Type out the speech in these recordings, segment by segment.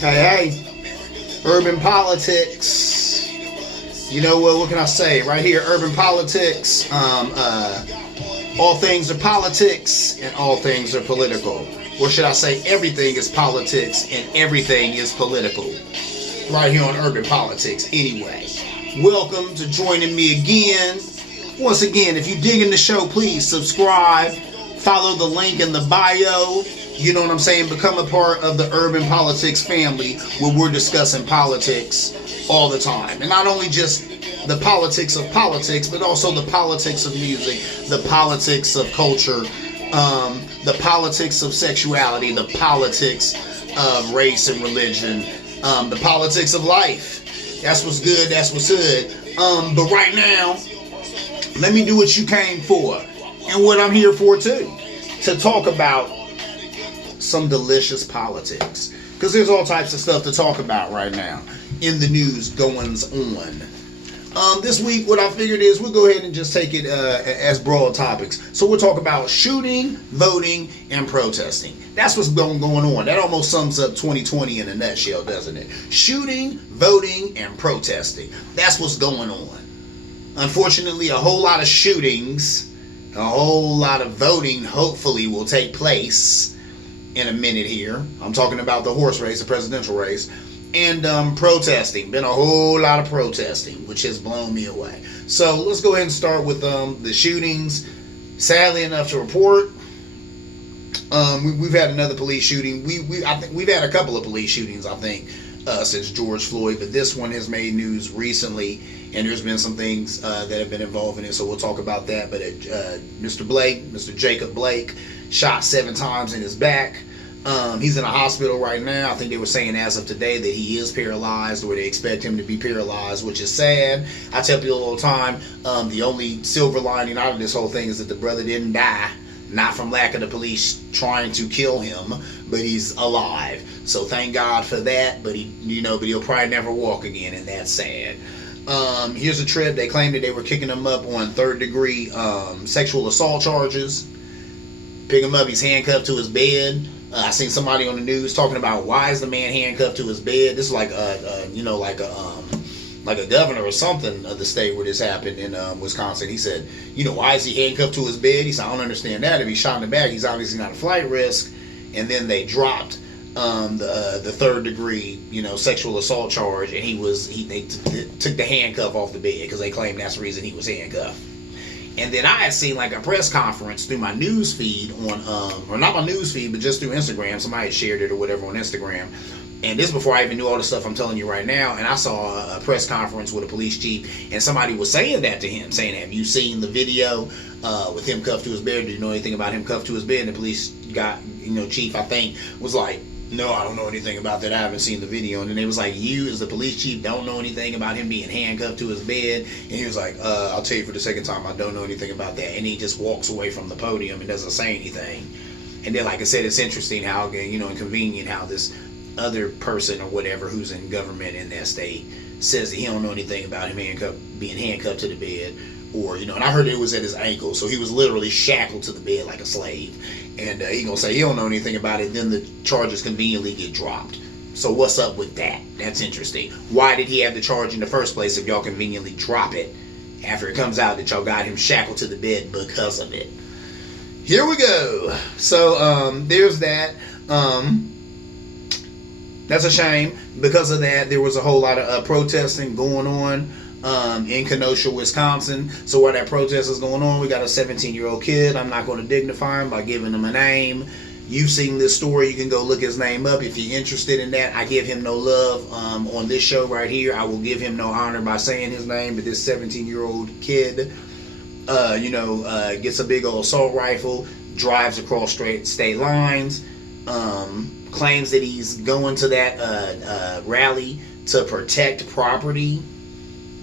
Hey, hey, urban politics. You know what? What can I say? Right here, urban politics. All things are politics, and all things are political. Or should I say, everything is politics, and everything is political. Right here on Urban Politics, anyway. Welcome to joining me again. Once again, if you're digging the show, please subscribe. Follow the link in the bio. You know what I'm saying? Become a part of the Urban Politics family where we're discussing politics all the time. And not only just the politics of politics, but also the politics of music, the politics of culture, the politics of sexuality, the politics of race and religion, the politics of life. That's what's good, that's what's good. But right now, let me do what you came for and what I'm here for too. To talk about some delicious politics. Because there's all types of stuff to talk about right now in the news goings on. This week, what I figured is we'll go ahead and just take it as broad topics. So we'll talk about shooting, voting, and protesting. That's what's going on. That almost sums up 2020 in a nutshell, doesn't it? Shooting, voting, and protesting. That's what's going on. Unfortunately, a whole lot of shootings, a whole lot of voting hopefully will take place in a minute here. I'm talking about the horse race, the presidential race. And protesting. Been a whole lot of protesting, which has blown me away. So let's go ahead and start with the shootings. Sadly enough to report, we've had another police shooting. I think we've had a couple of police shootings, I think, since George Floyd, but this one has made news recently, and there's been some things that have been involved in it, so we'll talk about that. But Mr. Jacob Blake, shot 7 times in his back. He's in a hospital right now. I think they were saying as of today that he is paralyzed, or they expect him to be paralyzed, which is sad. I tell people all the time, the only silver lining out of this whole thing is that the brother didn't die, not from lack of the police trying to kill him, but he's alive. So thank God for that. But he'll probably never walk again, and that's sad. Here's a trip. They claimed that they were kicking him up on 3rd-degree sexual assault charges. Pick him up. He's handcuffed to his bed. I seen somebody on the news talking about why is the man handcuffed to his bed. This is like a governor or something of the state where this happened in Wisconsin. He said, why is he handcuffed to his bed? He said, I don't understand that. If he's shot in the back, he's obviously not a flight risk. And then they dropped the 3rd-degree sexual assault charge, and they took the handcuff off the bed because they claimed that's the reason he was handcuffed. And then I had seen like a press conference through my news feed on, or not my news feed, but just through Instagram. Somebody had shared it or whatever on Instagram. And this is before I even knew all the stuff I'm telling you right now. And I saw a press conference with a police chief, and somebody was saying that to him, saying, have you seen the video with him cuffed to his bed? Do you know anything about him cuffed to his bed? And the police chief, I think, was like, no, I don't know anything about that. I haven't seen the video. And then it was like, you as the police chief don't know anything about him being handcuffed to his bed? And he was like, I'll tell you for the second time, I don't know anything about that. And he just walks away from the podium and doesn't say anything. And then, like I said, it's interesting how, and convenient how this other person or whatever who's in government in that state says that he don't know anything about him being handcuffed to the bed. Or, and I heard it was at his ankle, so he was literally shackled to the bed like a slave. And he gonna say he don't know anything about it, then the charges conveniently get dropped. So what's up with that? That's interesting. Why did he have the charge in the first place if y'all conveniently drop it after it comes out that y'all got him shackled to the bed because of it? Here we go. So there's that. That's a shame. Because of that, there was a whole lot of protesting going on in Kenosha, Wisconsin. So while that protest is going on, we got a 17-year-old kid. I'm not going to dignify him by giving him a name. You've seen this story. You can go look his name up if you're interested in that. I give him no love on this show right here. I will give him no honor by saying his name. But this 17-year-old kid, gets a big old assault rifle, drives across state lines, claims that he's going to that rally to protect property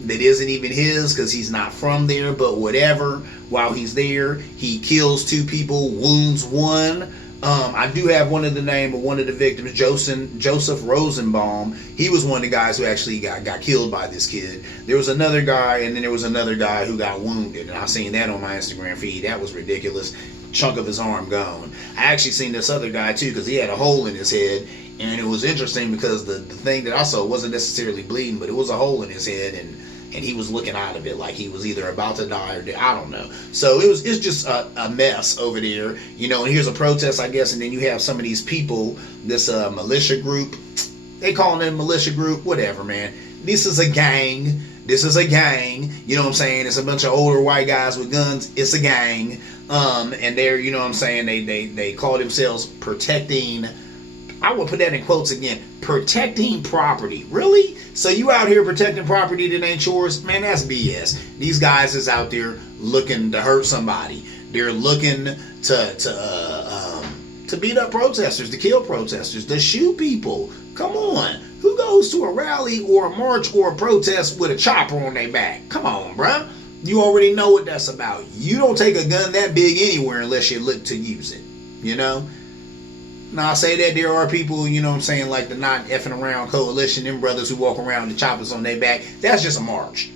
that isn't even his because he's not from there, but whatever. While he's there, he kills 2 people, wounds 1. I do have one of the name of one of the victims, Joseph Rosenbaum. He was one of the guys who actually got killed by this kid. There was another guy, and then there was another guy who got wounded, and I seen that on my Instagram feed. That was ridiculous. Chunk of his arm gone. I actually seen this other guy too, because he had a hole in his head, and it was interesting because the thing that I saw wasn't necessarily bleeding, but it was a hole in his head, and he was looking out of it like he was either about to die or I don't know. So it's just a mess over there, you know. And here's a protest, I guess, and then you have some of these people, this militia group. They calling it a militia group, whatever, man. This is a gang. This is a gang. You know what I'm saying? It's a bunch of older white guys with guns. It's a gang. And they're, you know what I'm saying? They call themselves protecting. I would put that in quotes again. Protecting property. Really? So you out here protecting property that ain't yours? Man, that's BS. These guys is out there looking to hurt somebody. They're looking to beat up protesters, to kill protesters, to shoot people. Come on. Who goes to a rally or a march or a protest with a chopper on their back? Come on, bruh. You already know what that's about. You don't take a gun that big anywhere unless you look to use it. You know? Now, I say that there are people, you know what I'm saying, like the Not Effing Around Coalition, them brothers who walk around with choppers on their back. That's just a march.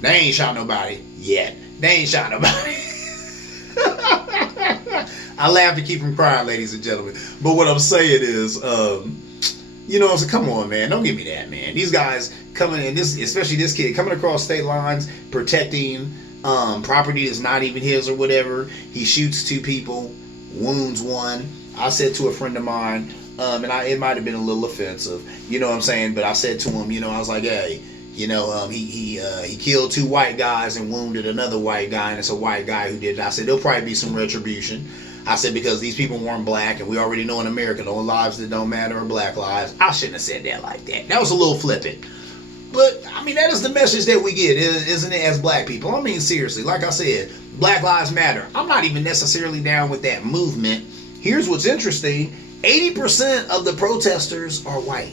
They ain't shot nobody yet. They ain't shot nobody. I laugh to keep from crying, ladies and gentlemen. But what I'm saying is, you know, so come on, man. Don't give me that, man. These guys coming in, especially this kid, coming across state lines, protecting property that's not even his or whatever. He shoots 2 people, wounds 1. I said to a friend of mine, and it might have been a little offensive, you know what I'm saying, but I said to him, you know, I was like, hey, you know, he killed 2 white guys and wounded another white guy, and it's a white guy who did it. I said, there'll probably be some retribution. I said, because these people weren't black, and we already know in America, the only lives that don't matter are black lives. I shouldn't have said that like that. That was a little flippant. But, I mean, that is the message that we get, isn't it, as black people? I mean, seriously, like I said, Black Lives Matter. I'm not even necessarily down with that movement. Here's what's interesting. 80% of the protesters are white.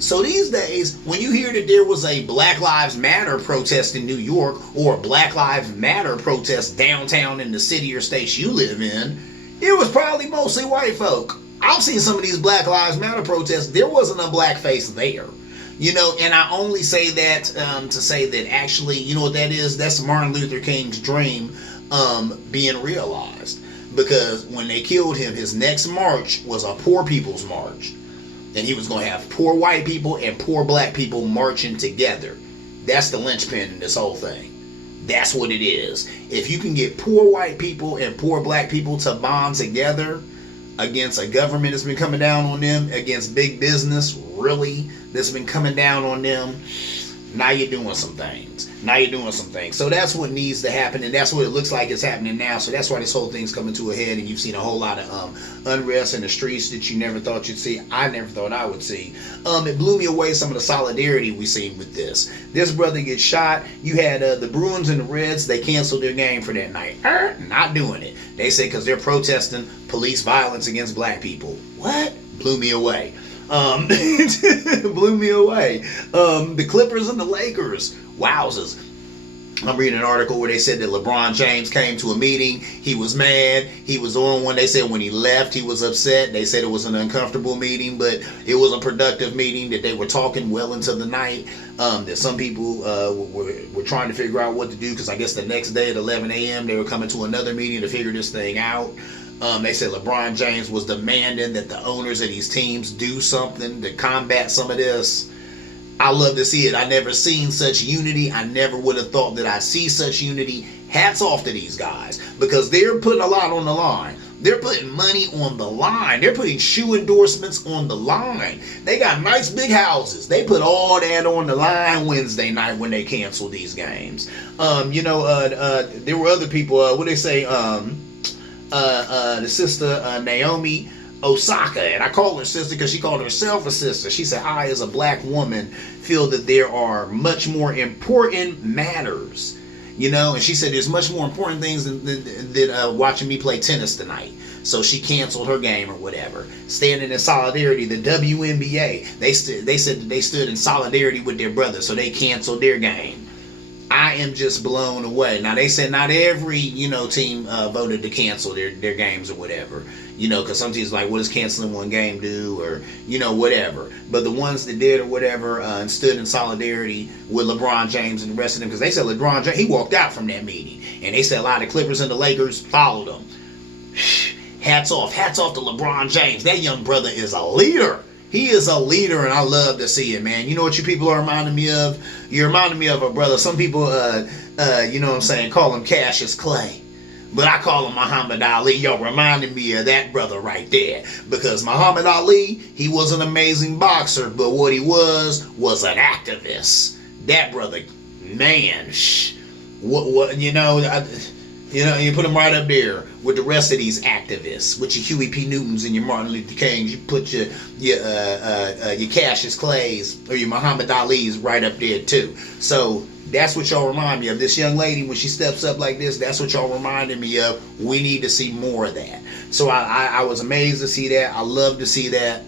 So these days, when you hear that there was a Black Lives Matter protest in New York or a Black Lives Matter protest downtown in the city or state you live in, it was probably mostly white folk. I've seen some of these Black Lives Matter protests. There wasn't a black face there. You know, and I only say that to say that actually, you know what that is? That's Martin Luther King's dream being realized. Because when they killed him, his next march was a poor people's march. And he was going to have poor white people and poor black people marching together. That's the linchpin in this whole thing. That's what it is. If you can get poor white people and poor black people to bond together against a government that's been coming down on them, against big business, really, that's been coming down on them, now you're doing some things. So that's what needs to happen, and that's what it looks like is happening now. So that's why this whole thing's coming to a head, and you've seen a whole lot of unrest in the streets that you never thought you'd see. I never thought I would see. It blew me away, some of the solidarity we seen with this. This brother gets shot. You had the Bruins and the Reds. They canceled their game for that night. Not doing it. They say because they're protesting police violence against black people. What? Blew me away. Blew me away. The Clippers and the Lakers. Wowzers. I'm reading an article where they said that LeBron James came to a meeting. He was mad. He was on one. They said when he left, he was upset. They said it was an uncomfortable meeting, but it was a productive meeting, that they were talking well into the night. That some people were trying to figure out what to do, because I guess the next day at 11 a.m. they were coming to another meeting to figure this thing out. They said LeBron James was demanding that the owners of these teams do something to combat some of this. I love to see it. I never seen such unity. I never would have thought that I'd see such unity. Hats off to these guys, because they're putting a lot on the line. They're putting money on the line. They're putting shoe endorsements on the line. They got nice big houses. They put all that on the line Wednesday night when they canceled these games. There were other people. What they say? The sister Naomi Osaka, and I call her sister because she called herself a sister. She said, I, as a black woman, feel that there are much more important matters, you know, and she said there's much more important things than watching me play tennis tonight. So she canceled her game or whatever. Standing in solidarity, the WNBA, they said that they stood in solidarity with their brother, so they canceled their game. I am just blown away. Now, they said not every, team voted to cancel their games or whatever. You know, because sometimes like, what does canceling one game do, or whatever. But the ones that did or whatever and stood in solidarity with LeBron James and the rest of them, because they said LeBron James, he walked out from that meeting, and they said a lot of Clippers and the Lakers followed him. Hats off to LeBron James. That young brother is a leader. He is a leader, and I love to see it, man. You know what you people are reminding me of? You're reminding me of a brother. Some people, call him Cassius Clay. But I call him Muhammad Ali. Yo, reminding me of that brother right there. Because Muhammad Ali, he was an amazing boxer, but what he was an activist. That brother, man, you put him right up there with the rest of these activists, with your Huey P. Newtons and your Martin Luther Kings. You put your Cassius Clays or your Muhammad Ali's right up there too. So that's what y'all remind me of. This young lady, when she steps up like this, that's what y'all reminded me of. We need to see more of that. So I was amazed to see that. I love to see that.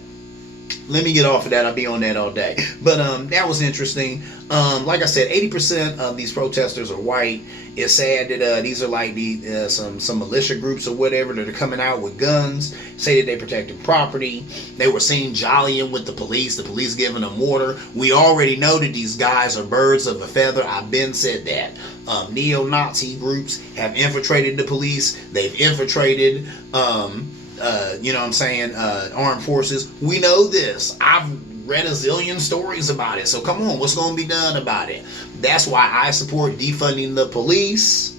Let me get off of that. I'll be on that all day. But that was interesting. Like I said, 80% of these protesters are white. It's sad that these are like some militia groups or whatever that are coming out with guns, say that they protected property. They were seen jollying with the police giving them order. We already know that these guys are birds of a feather. I've been said that. Neo-Nazi groups have infiltrated the police. They've infiltrated armed forces. We know this. I've read a zillion stories about it. So come on, what's going to be done about it? That's why I support defunding the police.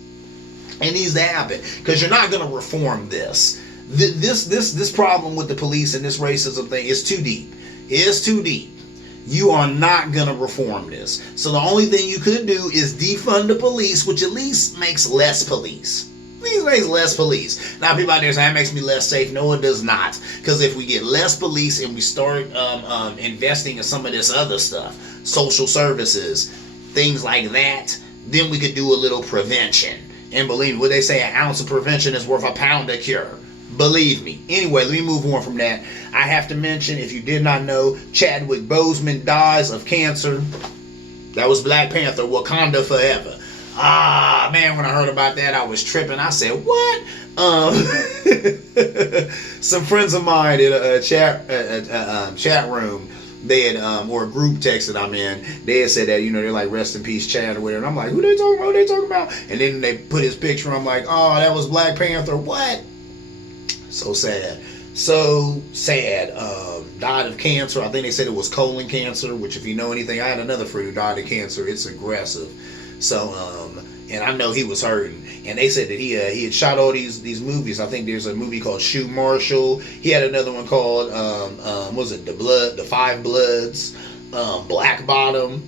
It needs to happen, because you're not going to reform this. This problem with the police and this racism thing is too deep. It's too deep. You are not going to reform this. So the only thing you could do is defund the police, which at least makes less police. These makes less police. Now people out there say that makes me less safe. No, it does not. Because if we get less police and we start investing in some of this other stuff, social services, things like that, then we could do a little prevention. And believe me, what they say, an ounce of prevention is worth a pound of cure. Believe me. Anyway, let me move on from that. I have to mention, if you did not know, Chadwick Boseman dies of cancer. That was Black Panther, Wakanda Forever. Ah, man, when I heard about that, I was tripping. I said, what? Some friends of mine in a chat room, they had, or a group text that I'm in, they had said that, they're like, rest in peace, Chad, or whatever. And I'm like, who they talking about? What they talking about? And then they put his picture. I'm like, oh, that was Black Panther. What? So sad. So sad. Died of cancer. I think they said it was colon cancer, which if you know anything, I had another friend who died of cancer. It's aggressive. So, and I know he was hurting. And they said that he had shot all these movies. I think there's a movie called Shoot Marshall. He had another one called, what was it, The Five Bloods, Black Bottom.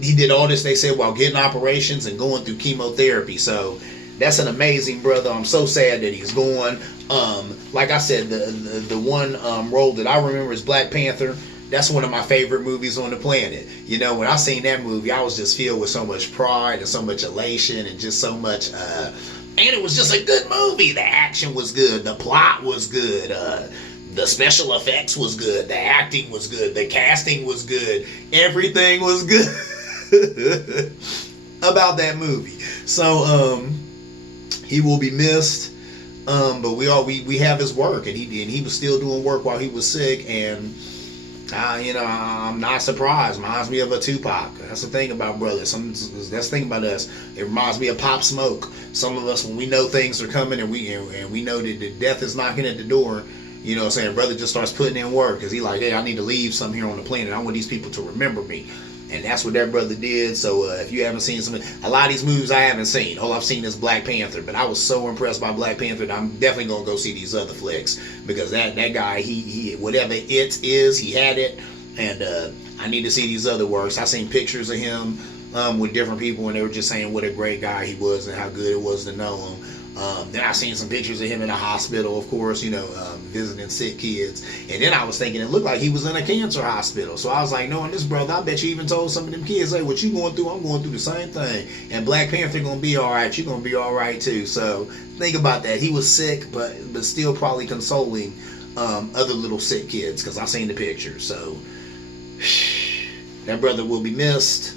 He did all this, they said, while getting operations and going through chemotherapy. So that's an amazing brother. I'm so sad that he's gone. Like I said, the one role that I remember is Black Panther. That's one of my favorite movies on the planet. When I seen that movie, I was just filled with so much pride and so much elation and just so much, and it was just a good movie. The action was good. The plot was good. The special effects was good. The acting was good. The casting was good. Everything was good about that movie. So, he will be missed. But we have his work, and he was still doing work while he was sick, and I'm not surprised. Reminds me of a Tupac. That's the thing about brothers. That's the thing about us. It reminds me of Pop Smoke. Some of us, when we know things are coming and we know that the death is knocking at the door, brother just starts putting in work, because he like, hey, I need to leave some here on the planet. I want these people to remember me. And that's what that brother did. So if you haven't seen a lot of these movies I haven't seen. All I've seen is Black Panther. But I was so impressed by Black Panther that I'm definitely going to go see these other flicks. Because that guy, he whatever it is, he had it. And I need to see these other works. I seen pictures of him with different people, and they were just saying what a great guy he was and how good it was to know him. Then I seen some pictures of him in a hospital, of course, visiting sick kids. And then I was thinking it looked like he was in a cancer hospital. So I was like, knowing this brother, I bet you even told some of them kids, hey, what you going through? I'm going through the same thing. And Black Panther gonna be all right. You're gonna be all right too. So think about that. He was sick, but still probably consoling other little sick kids, because I seen the pictures. So that brother will be missed.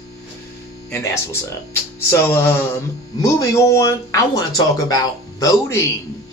And that's what's up. So, moving on, I want to talk about voting.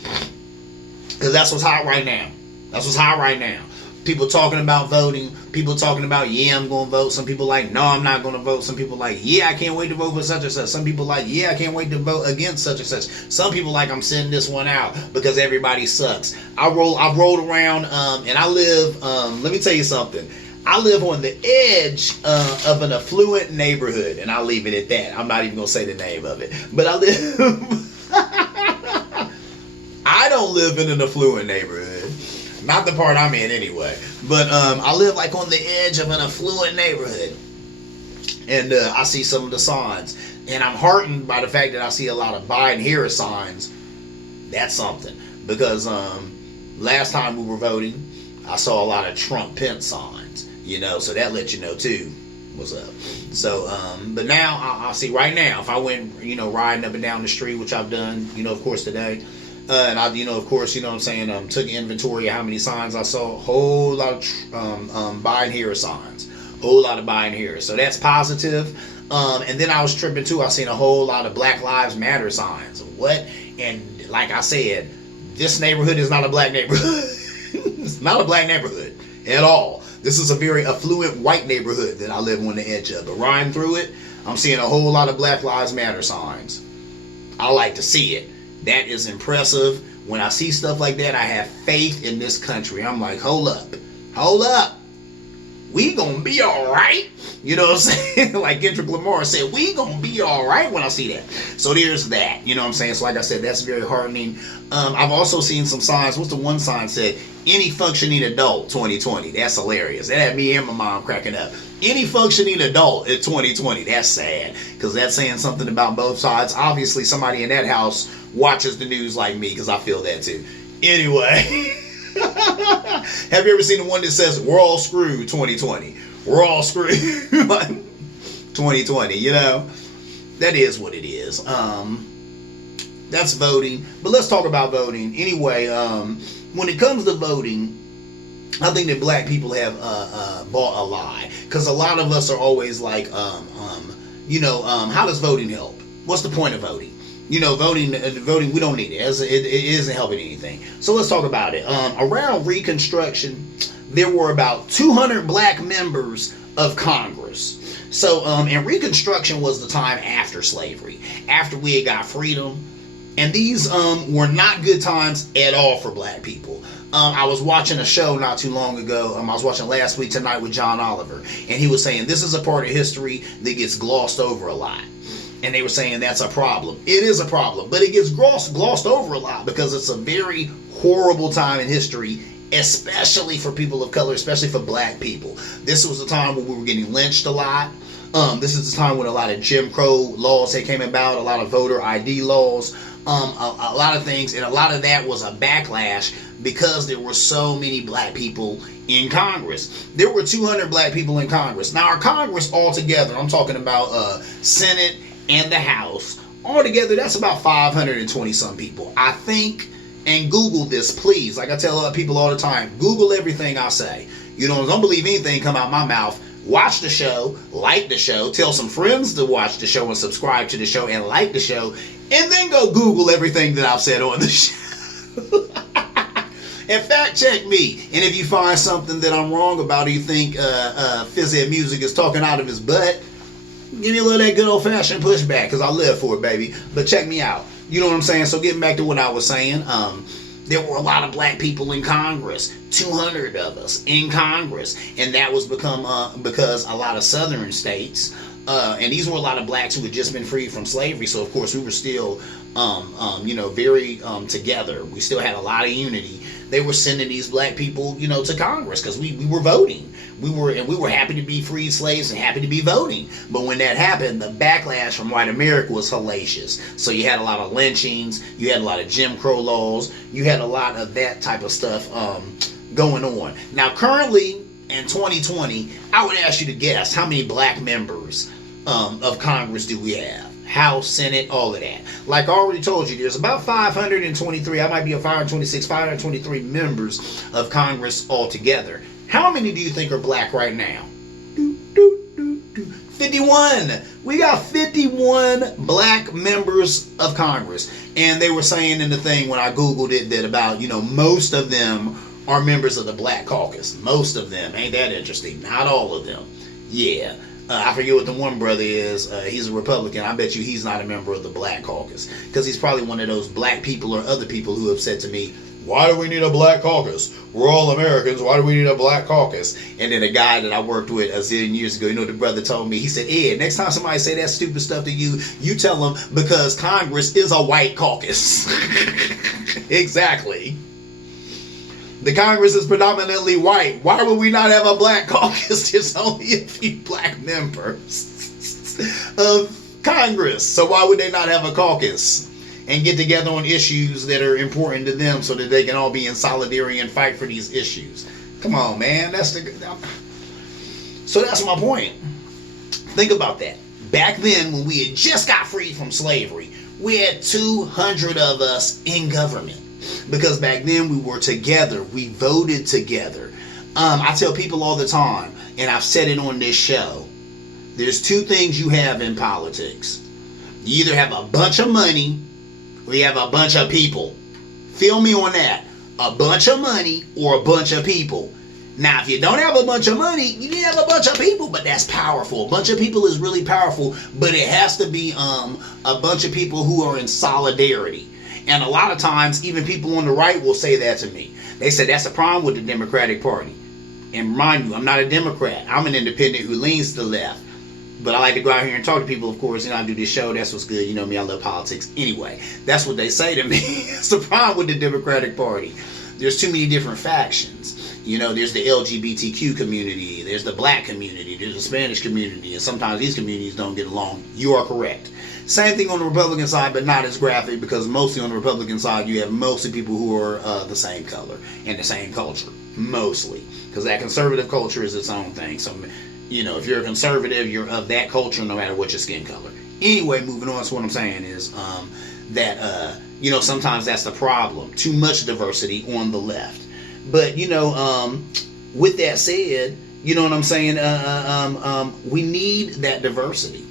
Because Because that's what's hot right now. That's what's hot right now. People talking about voting. People talking about, yeah, I'm going to vote. Some people like, no, I'm not going to vote. Some people like, yeah, I can't wait to vote for such and such. Some people like, yeah, I can't wait to vote against such and such. Some people like, I'm sending this one out because everybody sucks. I've rolled around and I live, let me tell you something. I live on the edge of an affluent neighborhood, and I'll leave it at that. I'm not even going to say the name of it. But I live... I don't live in an affluent neighborhood. Not the part I'm in anyway. But I live like on the edge of an affluent neighborhood. And I see some of the signs. And I'm heartened by the fact that I see a lot of Biden-Harris signs. That's something. Because last time we were voting, I saw a lot of Trump-Pence signs. You know, so that lets you know too what's up. So, but now I'll see right now, if I went, you know, riding up and down the street, which I've done, you know, of course today, and I, you know, of course, you know what I'm saying, took inventory of how many signs I saw. A whole lot of Biden-Harris signs. Whole lot of Biden-Harris. So that's positive. And then I was tripping too. I seen a whole lot of Black Lives Matter signs. What? And like I said, this neighborhood is not a black neighborhood. It's not a black neighborhood at all. This is a very affluent white neighborhood that I live on the edge of. But riding through it, I'm seeing a whole lot of Black Lives Matter signs. I like to see it. That is impressive. When I see stuff like that, I have faith in this country. I'm like, hold up. We gonna be all right. You know what I'm saying? Like Kendrick Lamar said, we gonna be all right when I see that. So there's that. You know what I'm saying? So like I said, that's very heartening. I've also seen some signs. What's the one sign said? Any functioning adult 2020. That's hilarious. That had me and my mom cracking up. Any functioning adult in 2020. That's sad. Because that's saying something about both sides. Obviously, somebody in that house watches the news like me, because I feel that too. Anyway. Have you ever seen the one that says, we're all screwed 2020? We're all screwed 2020, you know? That is what it is. That's voting. But let's talk about voting. Anyway, when it comes to voting, I think that black people have bought a lie. Because a lot of us are always like, how does voting help? What's the point of voting? You know, voting, we don't need it. It isn't helping anything. So let's talk about it. Around Reconstruction, there were about 200 black members of Congress. So, and Reconstruction was the time after slavery, after we had got freedom. And these were not good times at all for black people. I was watching a show not too long ago. I was watching Last Week Tonight with John Oliver. And he was saying this is a part of history that gets glossed over a lot. And they were saying that's a problem. It is a problem, but it gets glossed over a lot because it's a very horrible time in history, especially for people of color, especially for black people. This was a time when we were getting lynched a lot. This is the time when a lot of Jim Crow laws had came about, a lot of voter ID laws, a lot of things, and a lot of that was a backlash because there were so many black people in Congress. There were 200 black people in Congress. Now, our Congress altogether, I'm talking about Senate and the House, altogether, that's about 520 some people. I think, and Google this, please. Like I tell other people all the time, Google everything I say. You know, don't believe anything come out my mouth. Watch the show, like the show, tell some friends to watch the show and subscribe to the show and like the show, and then go Google everything that I've said on the show. And fact check me. And if you find something that I'm wrong about, or you think Phys Ed Music is talking out of his butt, give me a little of that good old fashioned pushback, because I live for it, baby. But check me out. You know what I'm saying? So getting back to what I was saying, there were a lot of black people in Congress, 200 of us in Congress, and that was because a lot of southern states, and these were a lot of blacks who had just been freed from slavery. So of course we were still, very together. We still had a lot of unity. They were sending these black people, to Congress because we were voting. We were happy to be freed slaves and happy to be voting. But when that happened, the backlash from white America was hellacious. So you had a lot of lynchings, you had a lot of Jim Crow laws, you had a lot of that type of stuff going on. Now currently in 2020, I would ask you to guess how many black members of Congress do we have? House, Senate, all of that. Like I already told you, there's about 523, I might be a 526, 523 members of Congress altogether. How many do you think are black right now? 51. We got 51 black members of Congress. And they were saying in the thing when I Googled it that about, most of them are members of the Black Caucus. Most of them. Ain't that interesting? Not all of them. Yeah. I forget what the one brother is. He's a Republican. I bet you he's not a member of the Black Caucus. Because he's probably one of those black people or other people who have said to me, why do we need a Black Caucus? We're all Americans. Why do we need a Black Caucus? And then a guy that I worked with a zillion years ago, the brother told me, he said, Ed, next time somebody say that stupid stuff to you, you tell them because Congress is a white caucus. Exactly. The Congress is predominantly white. Why would we not have a Black Caucus? There's only a few black members of Congress. So why would they not have a caucus and get together on issues that are important to them so that they can all be in solidarity and fight for these issues? Come on, man. So that's my point. Think about that. Back then, when we had just got freed from slavery, we had 200 of us in government. Because back then we were together. We voted together. I tell people all the time, and I've said it on this show, there's two things you have in politics. You either have a bunch of money or you have a bunch of people. Feel me on that. A bunch of money or a bunch of people. Now, if you don't have a bunch of money, you need to have a bunch of people, but that's powerful. A bunch of people is really powerful, but it has to be a bunch of people who are in solidarity. And a lot of times, even people on the right will say that to me. They say that's the problem with the Democratic Party. And remind you, I'm not a Democrat. I'm an independent who leans to the left. But I like to go out here and talk to people, of course. I do this show. That's what's good. You know me, I love politics. Anyway, that's what they say to me. It's the problem with the Democratic Party. There's too many different factions. There's the LGBTQ community. There's the black community. There's the Spanish community. And sometimes these communities don't get along. You are correct. Same thing on the Republican side, but not as graphic, because mostly on the Republican side, you have mostly people who are the same color and the same culture. Mostly. Because that conservative culture is its own thing. So, if you're a conservative, you're of that culture no matter what your skin color. Anyway, moving on, so what I'm saying is that, sometimes that's the problem. Too much diversity on the left. But, with that said, you know what I'm saying? We need that diversity,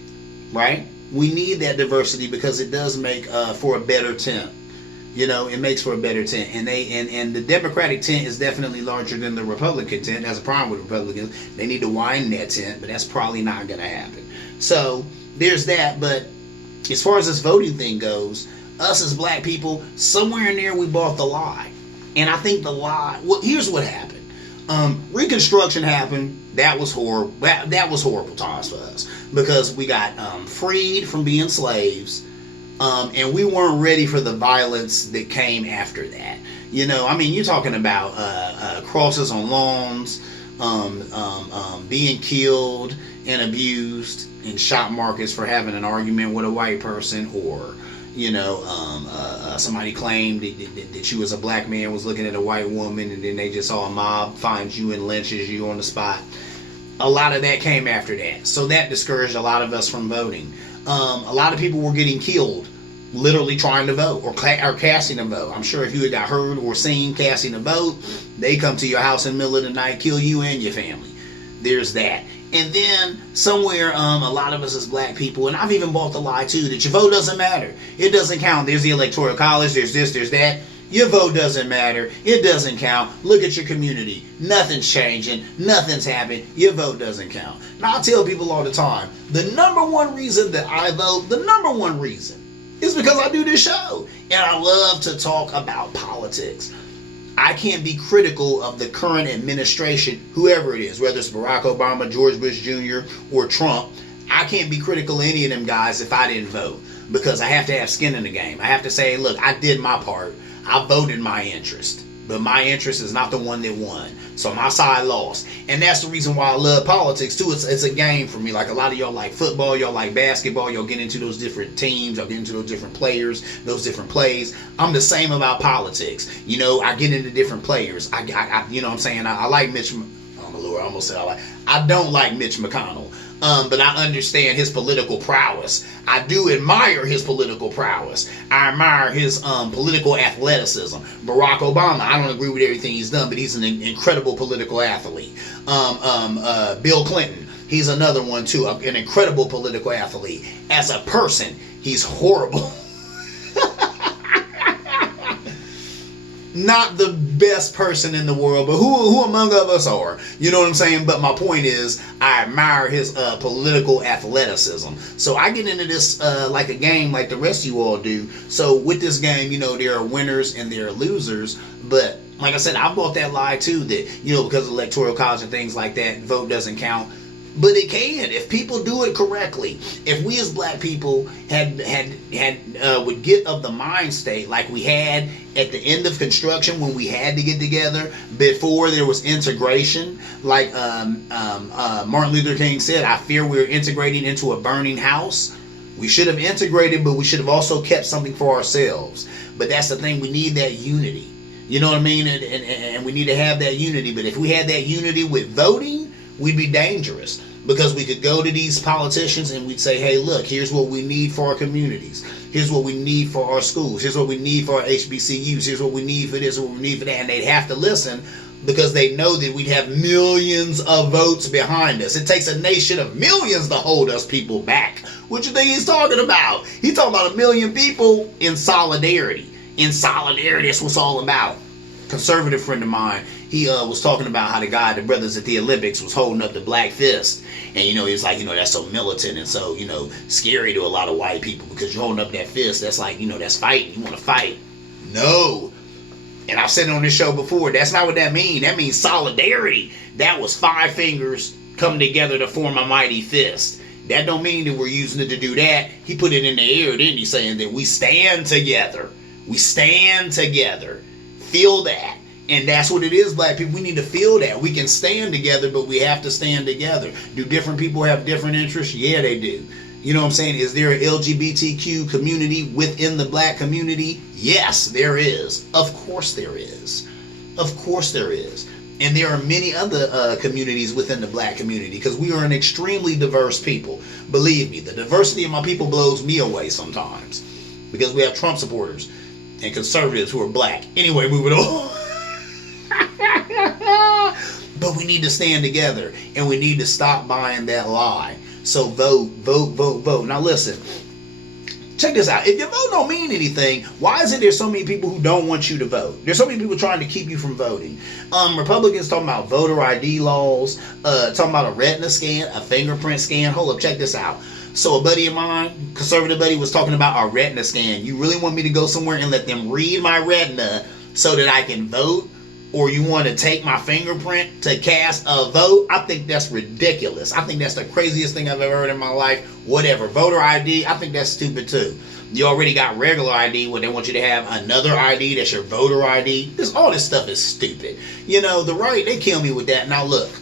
right? We need that diversity because it does make for a better tent. It makes for a better tent. And the Democratic tent is definitely larger than the Republican tent. That's a problem with Republicans. They need to widen that tent, but that's probably not going to happen. So there's that. But as far as this voting thing goes, us as black people, somewhere in there we bought the lie. And I think the lie, well, here's what happened. Reconstruction happened. That was horrible. That was horrible times for us because we got freed from being slaves, and we weren't ready for the violence that came after that. You're talking about crosses on lawns, being killed and abused in shop markets for having an argument with a white person, or somebody claimed that you as a black man was looking at a white woman, and then they just saw a mob finds you and lynches you on the spot. A lot of that came after that. So that discouraged a lot of us from voting. A lot of people were getting killed literally trying to vote or casting a vote. I'm sure if you had got heard or seen casting a vote, they come to your house in the middle of the night, kill you and your family. There's that. And then somewhere, a lot of us as black people, and I've even bought the lie too, that your vote doesn't matter. It doesn't count. There's the Electoral College, there's this, there's that. Your vote doesn't matter. It doesn't count. Look at your community. Nothing's changing. Nothing's happening. Your vote doesn't count. Now, I tell people all the time, the number one reason that I vote, the number one reason, is because I do this show. And I love to talk about politics. I can't be critical of the current administration, whoever it is, whether it's Barack Obama, George Bush Jr., or Trump. I can't be critical of any of them guys if I didn't vote, because I have to have skin in the game. I have to say, look, I did my part. I voted my interest, but my interest is not the one that won. So my side lost. And that's the reason why I love politics too. It's a game for me. Like a lot of y'all like football, y'all like basketball, y'all get into those different teams, y'all get into those different players, those different plays. I'm the same about politics. I get into different players. I you know what I'm saying? I like Mitch. Oh my Lord, I almost said I don't like Mitch McConnell. But I understand his political prowess. I do admire his political prowess. I admire his political athleticism. Barack Obama, I don't agree with everything he's done, but he's an incredible political athlete. Bill Clinton, he's another one too, an incredible political athlete. As a person, he's horrible. not the best person in the world, but who among us are? You know what I'm saying? But my point is, I admire his political athleticism. So I get into this like a game, like the rest of you all do. So with this game, you know, there are winners and there are losers. But like I said, I bought that lie too, that, you know, because of electoral college and things like that, vote doesn't count. But it can if people do it correctly. If we as black people would get of the mind state like we had at the end of construction when we had to get together before there was integration, like Martin Luther King said, I fear we're integrating into a burning house. We should have integrated, but we should have also kept something for ourselves. But that's the thing, we need that unity. You know what I mean? And we need to have that unity. But if we had that unity with voting, we'd be dangerous, because we could go to these politicians and we'd say, hey, look, here's what we need for our communities. Here's what we need for our schools. Here's what we need for our HBCUs. Here's what we need for this, what we need for that. And they'd have to listen, because they know that we'd have millions of votes behind us. It takes a nation of millions to hold us people back. What you think he's talking about? He's talking about 1 million people in solidarity. In solidarity, that's what it's all about. Conservative friend of mine, he was talking about how the brothers at the Olympics was holding up the black fist, and you know, he was like, you know, that's so militant and so, you know, scary to a lot of white people, because you're holding up that fist, that's like, you know, that's fighting, you want to fight. No. And I've said it on this show before, that's not what that means. That means solidarity. That was 5 fingers coming together to form a mighty fist. That don't mean that we're using it to do that. He put it in the air, didn't he, saying that we stand together. We stand together. Feel that. And that's what it is, black people. We need to feel that. We can stand together, but we have to stand together. Do different people have different interests? Yeah, they do. You know what I'm saying? Is there an LGBTQ community within the black community? Yes, there is. Of course there is. Of course there is. And there are many other communities within the black community, because we are an extremely diverse people. Believe me, the diversity of my people blows me away sometimes, because we have Trump supporters and conservatives who are black. Anyway, moving on. But we need to stand together, and we need to stop buying that lie. So vote, vote, vote, vote. Now listen, check this out. If your vote don't mean anything, why is it there's so many people who don't want you to vote? There's so many people trying to keep you from voting. Republicans talking about voter ID laws, talking about a retina scan, a fingerprint scan. Hold up, check this out. So a buddy of mine, conservative buddy, was talking about a retina scan. You really want me to go somewhere and let them read my retina so that I can vote? Or you want to take my fingerprint to cast a vote? I think that's ridiculous. I think that's the craziest thing I've ever heard in my life. Whatever. Voter ID, I think that's stupid too. You already got regular ID when they want you to have another ID that's your voter ID. All this stuff is stupid. You know, the right, they kill me with that. Now look,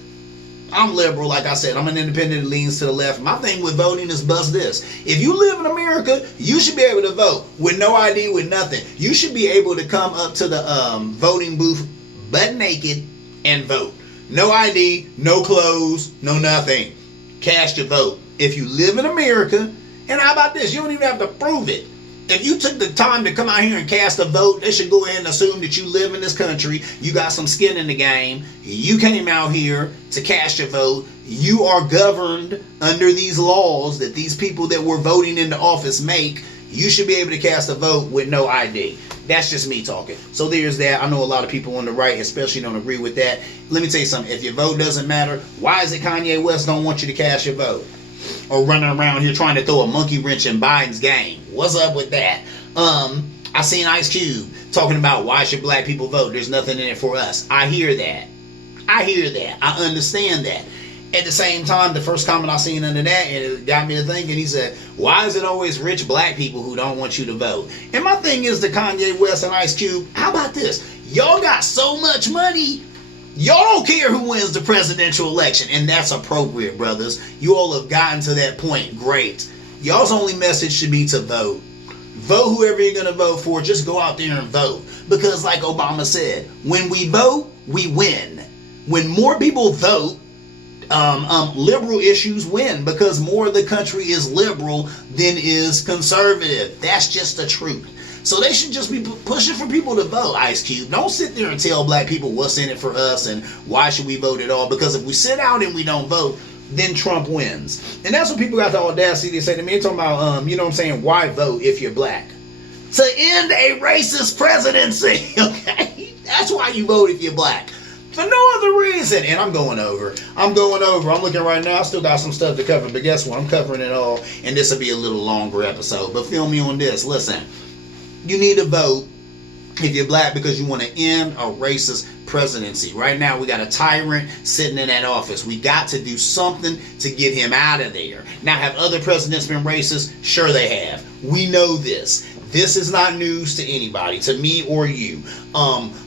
I'm liberal, like I said. I'm an independent that leans to the left. My thing with voting is bust this. If you live in America, you should be able to vote with no ID, with nothing. You should be able to come up to the voting booth butt naked and vote. No ID, no clothes, no nothing. Cast your vote. If you live in America, and how about this? You don't even have to prove it. If you took the time to come out here and cast a vote, they should go ahead and assume that you live in this country, you got some skin in the game, you came out here to cast your vote, you are governed under these laws that these people that were voting into office make. You should be able to cast a vote with no ID. That's just me talking. So there's that. I know a lot of people on the right especially don't agree with that. Let me tell you something. If your vote doesn't matter, why is it Kanye West don't want you to cast your vote? Or running around here trying to throw a monkey wrench in Biden's game? What's up with that? I seen Ice Cube talking about why should black people vote? There's nothing in it for us. I hear that. I understand that. At the same time, the first comment I seen under that, and it got me to thinking, he said, why is it always rich black people who don't want you to vote? And my thing is to Kanye West and Ice Cube, how about this? Y'all got so much money, y'all don't care who wins the presidential election. And that's appropriate, brothers. You all have gotten to that point. Great. Y'all's only message should be to vote. Vote whoever you're going to vote for. Just go out there and vote. Because like Obama said, when we vote, we win. When more people vote, liberal issues win, because more of the country is liberal than is conservative. That's just the truth. So they should just be pushing for people to vote, Ice Cube. Don't sit there and tell black people what's in it for us and why should we vote at all. Because if we sit out and we don't vote, then Trump wins. And that's what people got the audacity to say to me. They're talking about, you know what I'm saying, why vote if you're black? To end a racist presidency, okay? That's why you vote if you're black. For no other reason. And I'm going over. I'm looking right now. I still got some stuff to cover. But guess what? I'm covering it all. And this will be a little longer episode. But feel me on this. Listen. You need to vote if you're black because you want to end a racist presidency. Right now, we got a tyrant sitting in that office. We got to do something to get him out of there. Now, have other presidents been racist? Sure they have. We know this. This is not news to anybody, to me or you.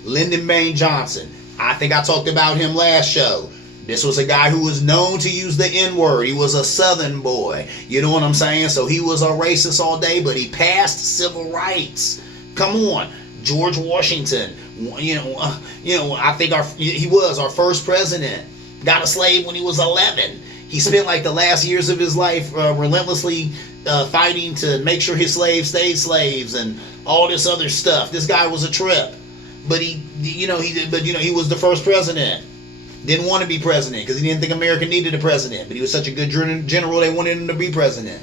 Lyndon Baines Johnson. I think I talked about him last show. This was a guy who was known to use the N-word. He was a Southern boy. You know what I'm saying? So he was a racist all day, but he passed civil rights. Come on. George Washington, I think he was our first president. Got a slave when he was 11. He spent like the last years of his life relentlessly fighting to make sure his slaves stayed slaves and all this other stuff. This guy was a trip, but he was the first president. Didn't want to be president because he didn't think America needed a president, but he was such a good general they wanted him to be president.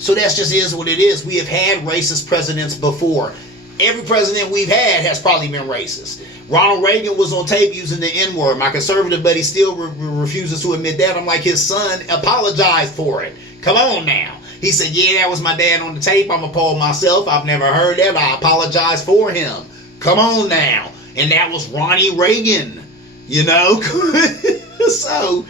So that just is what it is. We have had racist presidents before. Every president we've had has probably been racist. Ronald Reagan was on tape using the N-word. My conservative buddy still refuses to admit that. I'm like, his son apologized for it. Come on now. He said, yeah, that was my dad on the tape. I'm appalled myself. I've never heard that. I apologize for him. Come on now. And that was Ronnie Reagan. You know? So,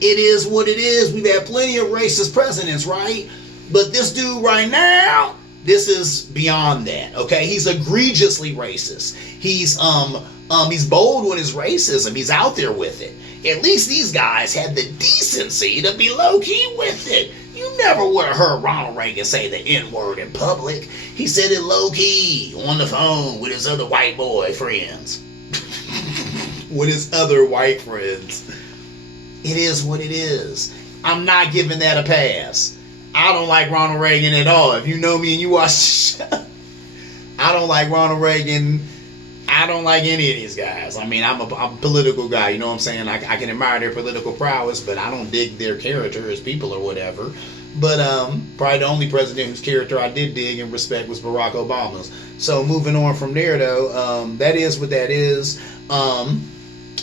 it is what it is. We've had plenty of racist presidents, right? But this dude right now, this is beyond that, okay? He's egregiously racist. He's bold with his racism. He's out there with it. At least these guys had the decency to be low-key with it. You never would have heard Ronald Reagan say the N-word in public. He said it low-key on the phone with his other white boy friends. With his other white friends. It is what it is. I'm not giving that a pass. I don't like Ronald Reagan at all. If you know me and you watch the show, I don't like Ronald Reagan. I don't like any of these guys. I mean, I'm a political guy. You know what I'm saying? I can admire their political prowess, but I don't dig their character as people or whatever. But probably the only president whose character I did dig and respect was Barack Obama's. So moving on from there, though, that is what that is.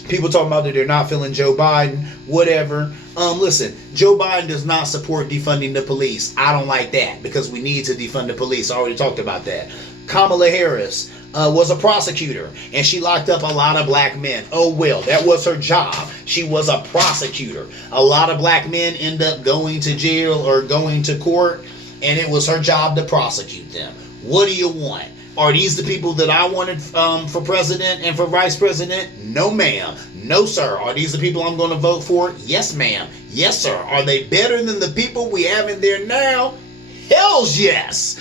People talking about that they're not feeling Joe Biden, whatever. Listen, Joe Biden does not support defunding the police. I don't like that because we need to defund the police. I already talked about that. Kamala Harris was a prosecutor and she locked up a lot of black men. Oh well, that was her job. She was a prosecutor. A lot of black men end up going to jail or going to court, and it was her job to prosecute them. What do you want? Are these the people that I wanted for president and for vice president? No, ma'am. No, sir. Are these the people I'm going to vote for? Yes, ma'am. Yes, sir. Are they better than the people we have in there now? Hells yes.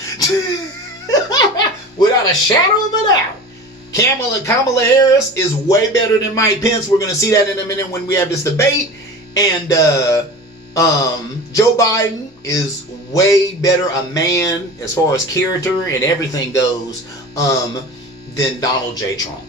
Without a shadow of a doubt. Kamala Harris is way better than Mike Pence. We're going to see that in a minute when we have this debate. And Joe Biden is way better a man as far as character and everything goes than Donald J. Trump.